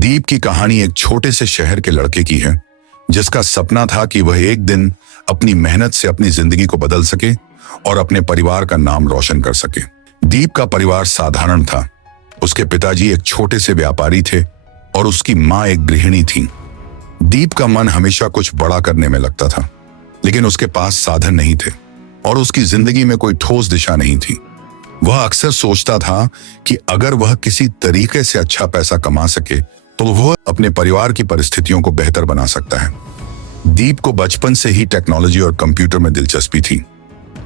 दीप की कहानी एक छोटे से शहर के लड़के की है जिसका सपना था कि वह एक दिन अपनी मेहनत से अपनी जिंदगी को बदल सके और अपने परिवार का नाम रोशन कर सके। दीप का परिवार साधारण था। उसके पिताजी एक छोटे से व्यापारी थे और उसकी माँ एक गृहिणी थी। दीप का मन हमेशा कुछ बड़ा करने में लगता था, लेकिन उसके पास साधन नहीं थे और उसकी जिंदगी में कोई ठोस दिशा नहीं थी। वह अक्सर सोचता था कि अगर वह किसी तरीके से अच्छा पैसा कमा सके तो वह अपने परिवार की परिस्थितियों को बेहतर बना सकता है। दीप को बचपन से ही टेक्नोलॉजी और कंप्यूटर में दिलचस्पी थी।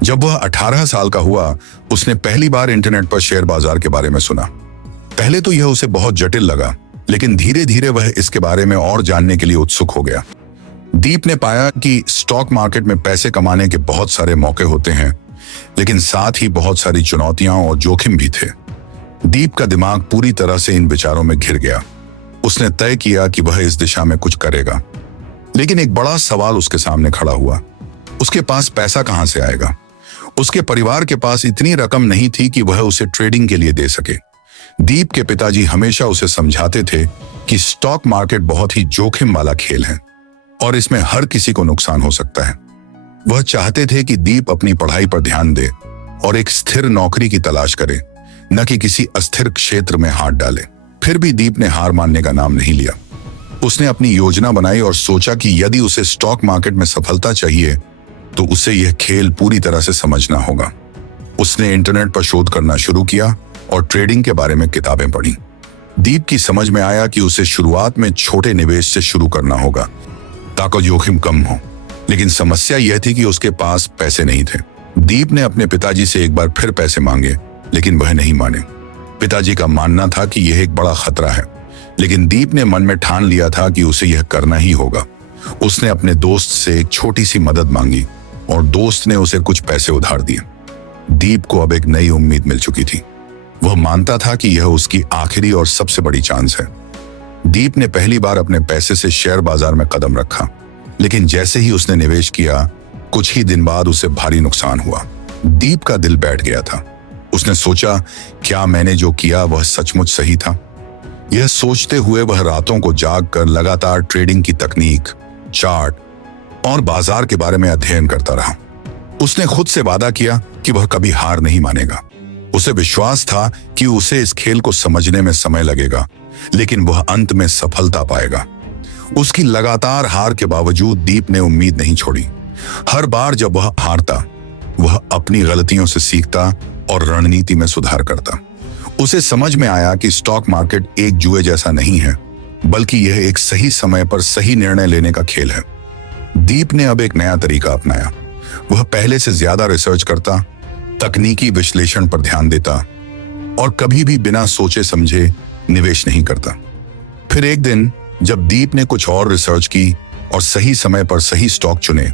जब वह 18 साल का हुआ, उसने पहली बार इंटरनेट पर शेयर बाजार के बारे में सुना। पहले तो यह उसे बहुत जटिल लगा, लेकिन धीरे धीरे वह इसके बारे में और जानने के लिए उत्सुक हो गया। दीप ने पाया कि स्टॉक मार्केट में पैसे कमाने के बहुत सारे मौके होते हैं, लेकिन साथ ही बहुत सारी चुनौतियां और जोखिम भी थे। दीप का दिमाग पूरी तरह से इन विचारों में घिर गया। उसने तय किया कि वह इस दिशा में कुछ करेगा, लेकिन एक बड़ा सवाल उसके सामने खड़ा हुआ। उसके पास पैसा कहां से आएगा? उसके परिवार के पास इतनी रकम नहीं थी कि वह उसे ट्रेडिंग के लिए दे सके। दीप के पिताजी हमेशा उसे समझाते थे कि स्टॉक मार्केट बहुत ही जोखिम वाला खेल है और इसमें हर किसी को नुकसान हो सकता है। वह चाहते थे कि दीप अपनी पढ़ाई पर ध्यान दे और एक स्थिर नौकरी की तलाश करे, न कि किसी अस्थिर क्षेत्र में हाथ डाले। फिर भी दीप ने हार मानने का नाम नहीं लिया। उसने अपनी योजना बनाई और सोचा कि यदि उसे स्टॉक मार्केट में सफलता चाहिए तो उसे यह खेल पूरी तरह से समझना होगा। उसने इंटरनेट पर शोध करना शुरू किया और ट्रेडिंग के बारे में किताबें पढ़ी। दीप की समझ में आया कि उसे शुरुआत में छोटे निवेश से शुरू करना होगा ताकि जोखिम कम हो, लेकिन समस्या यह थी कि उसके पास पैसे नहीं थे। दीप ने अपने पिताजी से एक बार फिर पैसे मांगे, लेकिन वह नहीं माने। पिताजी का मानना था कि यह एक बड़ा खतरा है, लेकिन दीप ने मन में ठान लिया था कि उसे यह करना ही होगा। उसने अपने दोस्त से एक छोटी सी मदद मांगी और दोस्त ने उसे कुछ पैसे उधार दिए। दीप को अब एक नई उम्मीद मिल चुकी थी। वह मानता था कि यह उसकी आखिरी और सबसे बड़ी चांस है। दीप ने पहली बार अपने पैसे से शेयर बाजार में कदम रखा, लेकिन जैसे ही उसने निवेश किया, कुछ ही दिन बाद उसे भारी नुकसान हुआ। दीप का दिल बैठ गया था। उसने सोचा, क्या मैंने जो किया वह सचमुच सही था? यह सोचते हुए वह रातों को जागकर लगातार ट्रेडिंग की तकनीक, चार्ट और बाजार के बारे में अध्ययन करता रहा। उसने खुद से वादा किया कि वह कभी हार नहीं मानेगा। उसे विश्वास था कि उसे इस खेल को समझने में समय लगेगा, लेकिन वह अंत में सफलता पाएगा। उसकी लगातार हार के बावजूद दीप ने उम्मीद नहीं छोड़ी। हर बार जब वह हारता, वह अपनी गलतियों से सीखता और रणनीति में सुधार करता। उसे समझ में आया कि स्टॉक मार्केट एक जुए जैसा नहीं है, बल्कि यह एक सही समय पर सही निर्णय लेने का खेल है। दीप ने अब एक नया तरीका अपनाया। वह पहले से ज्यादा रिसर्च करता, तकनीकी विश्लेषण पर ध्यान देता और कभी भी बिना सोचे समझे निवेश नहीं करता। फिर एक दिन जब दीप ने कुछ और रिसर्च की और सही समय पर सही स्टॉक चुने,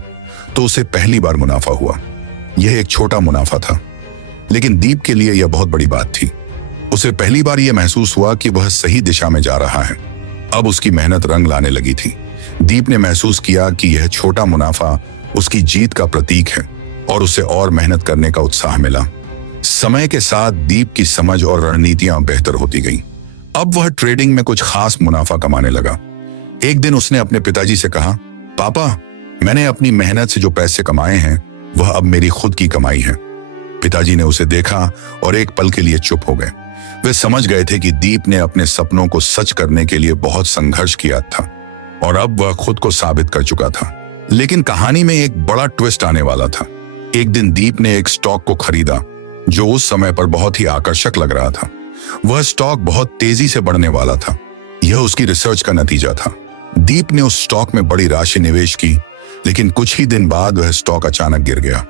तो उसे पहली बार मुनाफा हुआ। यह एक छोटा मुनाफा था, लेकिन दीप के लिए यह बहुत बड़ी बात थी। उसे पहली बार यह महसूस हुआ कि वह सही दिशा में जा रहा है। अब उसकी मेहनत रंग लाने लगी थी। दीप ने महसूस किया कि यह छोटा मुनाफा उसकी जीत का प्रतीक है और उसे और मेहनत करने का उत्साह मिला। समय के साथ दीप की समझ और रणनीतियां बेहतर होती गईं। अब वह ट्रेडिंग में कुछ खास मुनाफा कमाने लगा। एक दिन उसने अपने पिताजी से कहा, पापा, मैंने अपनी मेहनत से जो पैसे कमाए हैं वह अब मेरी खुद की कमाई है। पिताजी ने उसे देखा और एक पल के लिए चुप हो गए। वे समझ गए थे कि दीप ने अपने सपनों को सच करने के लिए बहुत संघर्ष किया था और अब वह खुद को साबित कर चुका था। लेकिन कहानी में एक बड़ा ट्विस्ट आने वाला था। एक दिन दीप ने एक स्टॉक को खरीदा जो उस समय पर बहुत ही आकर्षक लग रहा था। वह स्टॉक बहुत तेजी से बढ़ने वाला था। यह उसकी रिसर्च का नतीजा था। दीप ने उस स्टॉक में बड़ी राशि निवेश की, लेकिन कुछ ही दिन बाद वह स्टॉक अचानक गिर गया।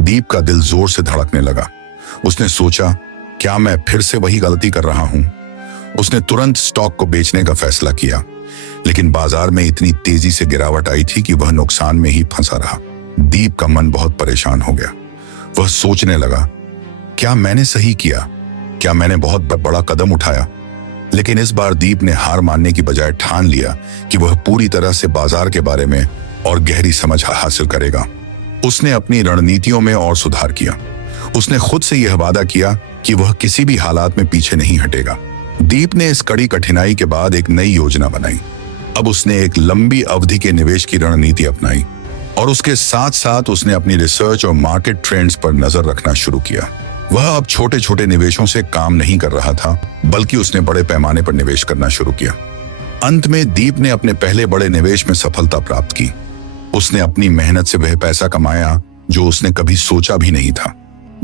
दीप का दिल जोर से धड़कने लगा। उसने सोचा, क्या मैं फिर से वही गलती कर रहा हूं? उसने तुरंत स्टॉक को बेचने का फैसला किया, लेकिन बाजार में इतनी तेजी से गिरावट आई थी कि वह नुकसान में ही फंसा रहा। दीप का मन बहुत परेशान हो गया। वह सोचने लगा, क्या मैंने सही किया? क्या मैंने बहुत बड़ा कदम उठाया? लेकिन इस बार दीप ने हार मानने की बजाय ठान लिया कि वह पूरी तरह से बाजार के बारे में और गहरी समझ हासिल करेगा। उसने अपनी रणनीतियों में और सुधार किया। उसने खुद से यह वादा किया कि वह किसी भी हालात में पीछे नहीं हटेगा। दीप ने इस कड़ी कठिनाई के बाद एक नई योजना बनाई। अब उसने एक लंबी अवधि के निवेश की रणनीति अपनाई और उसके साथ साथ उसने अपनी रिसर्च और मार्केट ट्रेंड्स पर नजर रखना शुरू किया। वह अब छोटे छोटे निवेशों से काम नहीं कर रहा था, बल्कि उसने बड़े पैमाने पर निवेश करना शुरू किया। अंत में दीप ने अपने पहले बड़े निवेश में सफलता प्राप्त की। उसने अपनी मेहनत से वह पैसा कमाया जो उसने कभी सोचा भी नहीं था।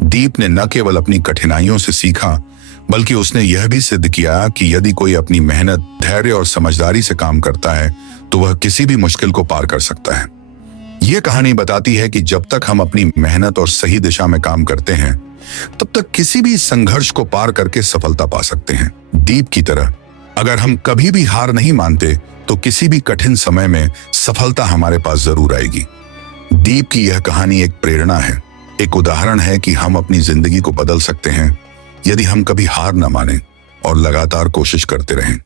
दीप ने न केवल अपनी कठिनाइयों से सीखा, बल्कि उसने यह भी सिद्ध किया कि यदि कोई अपनी मेहनत, धैर्य और समझदारी से काम करता है तो वह किसी भी मुश्किल को पार कर सकता है। यह कहानी बताती है कि जब तक हम अपनी मेहनत और सही दिशा में काम करते हैं, तब तक किसी भी संघर्ष को पार करके सफलता पा सकते हैं। दीप की तरह अगर हम कभी भी हार नहीं मानते तो किसी भी कठिन समय में सफलता हमारे पास जरूर आएगी। दीप की यह कहानी एक प्रेरणा है, एक उदाहरण है कि हम अपनी जिंदगी को बदल सकते हैं यदि हम कभी हार न माने और लगातार कोशिश करते रहें।